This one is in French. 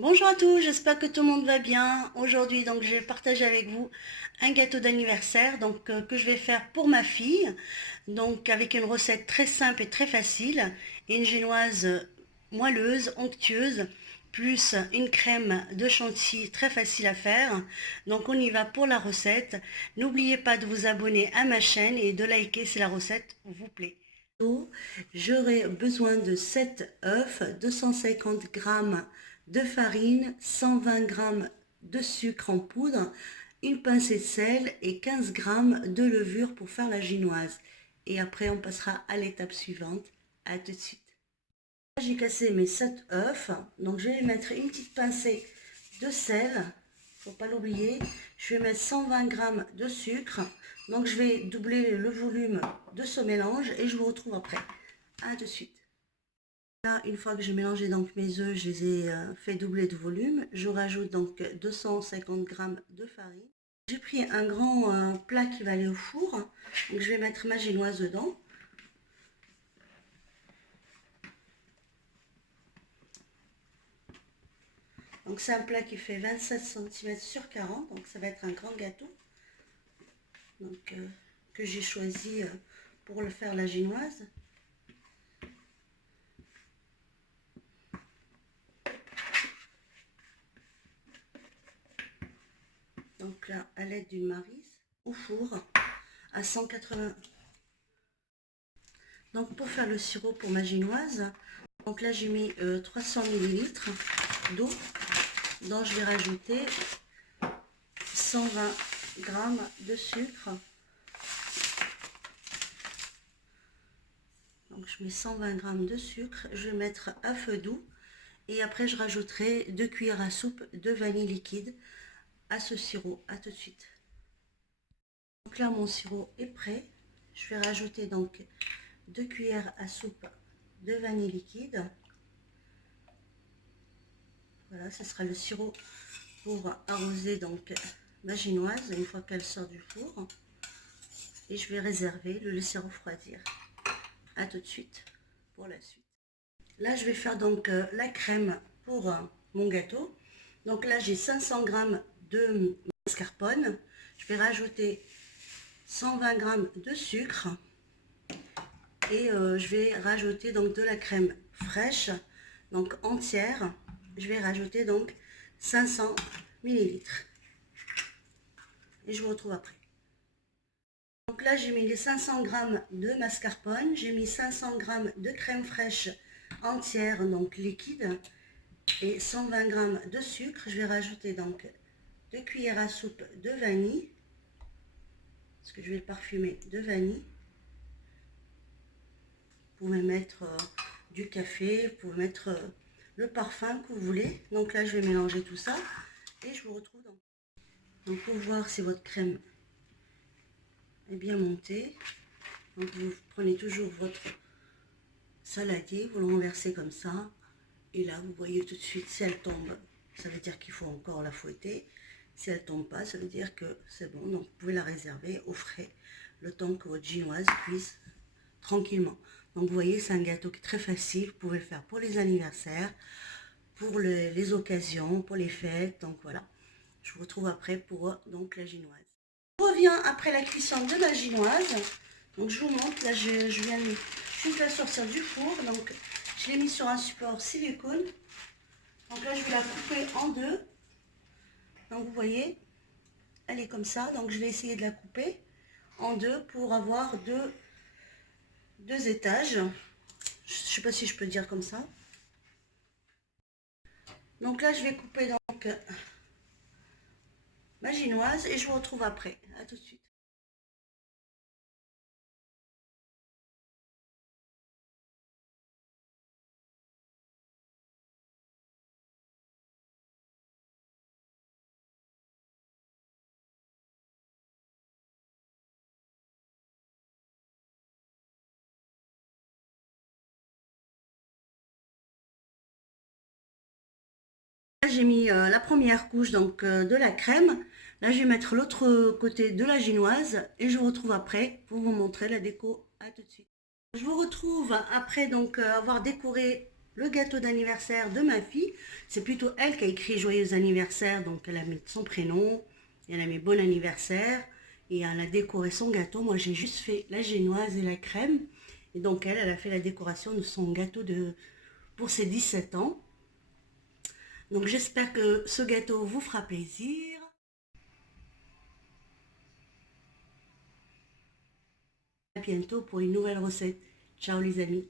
Bonjour à tous, j'espère que tout le monde va bien. Aujourd'hui, donc, je vais partager avec vous un gâteau d'anniversaire que je vais faire pour ma fille. Donc, avec une recette très simple et très facile. Et une génoise moelleuse, onctueuse, plus une crème de chantilly très facile à faire. Donc, on y va pour la recette. N'oubliez pas de vous abonner à ma chaîne et de liker si la recette vous plaît. J'aurai besoin de 7 œufs, 250 g de farine, 120 g de sucre en poudre, une pincée de sel et 15 g de levure pour faire la génoise. Et après, on passera à l'étape suivante. À tout de suite. J'ai cassé mes 7 œufs, donc je vais mettre une petite pincée de sel, faut pas l'oublier. Je vais mettre 120 g de sucre, donc je vais doubler le volume de ce mélange et je vous retrouve après. À tout de suite. Là, une fois que j'ai mélangé donc mes œufs, je les ai fait doubler de volume. Je rajoute donc 250 g de farine. J'ai pris un grand plat qui va aller au four, donc je vais mettre ma génoise dedans. Donc c'est un plat qui fait 27 cm sur 40, donc ça va être un grand gâteau. Donc, que j'ai choisi pour le faire la génoise. Donc là, à l'aide d'une maryse, au four, à 180. Donc pour faire le sirop pour ma génoise, donc là j'ai mis 300 ml d'eau, dont je vais rajouter 120 g de sucre. Donc je mets 120 g de sucre, je vais mettre à feu doux et après je rajouterai 2 cuillères à soupe de vanille liquide à ce sirop. À tout de suite. Donc là mon sirop est prêt. Je vais rajouter donc 2 cuillères à soupe de vanille liquide. Voilà, ce sera le sirop pour arroser donc ma génoise une fois qu'elle sort du four. Et je vais réserver, le laisser refroidir. À tout de suite pour la suite. Là je vais faire donc la crème pour mon gâteau. Donc là j'ai 500 g de mascarpone. Je vais rajouter 120 g de sucre et je vais rajouter donc de la crème fraîche, donc entière. Je vais rajouter donc 500 ml et je vous retrouve après. Donc là j'ai mis les 500 g de mascarpone, j'ai mis 500 g de crème fraîche entière, donc liquide, et 120 g de sucre. Je vais rajouter donc 2 cuillères à soupe de vanille, parce que je vais le parfumer de vanille. Vous pouvez mettre du café, vous pouvez mettre le parfum que vous voulez. Donc là je vais mélanger tout ça et je vous retrouve donc pour voir si votre crème est bien montée. Donc vous prenez toujours votre saladier, vous le renversez comme ça et là vous voyez tout de suite si elle tombe, ça veut dire qu'il faut encore la fouetter. Si elle tombe pas, ça veut dire que c'est bon. Donc vous pouvez la réserver au frais le temps que votre génoise cuise tranquillement. Donc vous voyez, c'est un gâteau qui est très facile. Vous pouvez le faire pour les anniversaires, pour les occasions, pour les fêtes. Donc voilà, je vous retrouve après pour donc la génoise. Je reviens après la cuisson de ma génoise. Donc je vous montre, là je viens de la sortir du four. Donc je l'ai mis sur un support silicone. Donc là je vais la couper en deux. Donc vous voyez, elle est comme ça. Donc je vais essayer de la couper en deux pour avoir deux étages. Je ne sais pas si je peux dire comme ça. Donc là je vais couper donc ma génoise et je vous retrouve après. À tout de suite. J'ai mis la première couche donc de la crème. Là, je vais mettre l'autre côté de la génoise et je vous retrouve après pour vous montrer la déco. À tout de suite. Je vous retrouve après donc avoir décoré le gâteau d'anniversaire de ma fille. C'est plutôt elle qui a écrit joyeux anniversaire, donc elle a mis son prénom, et elle a mis bon anniversaire, et elle a décoré son gâteau. Moi j'ai juste fait la génoise et la crème, et donc elle a fait la décoration de son gâteau pour ses 17 ans. Donc j'espère que ce gâteau vous fera plaisir. À bientôt pour une nouvelle recette. Ciao les amis.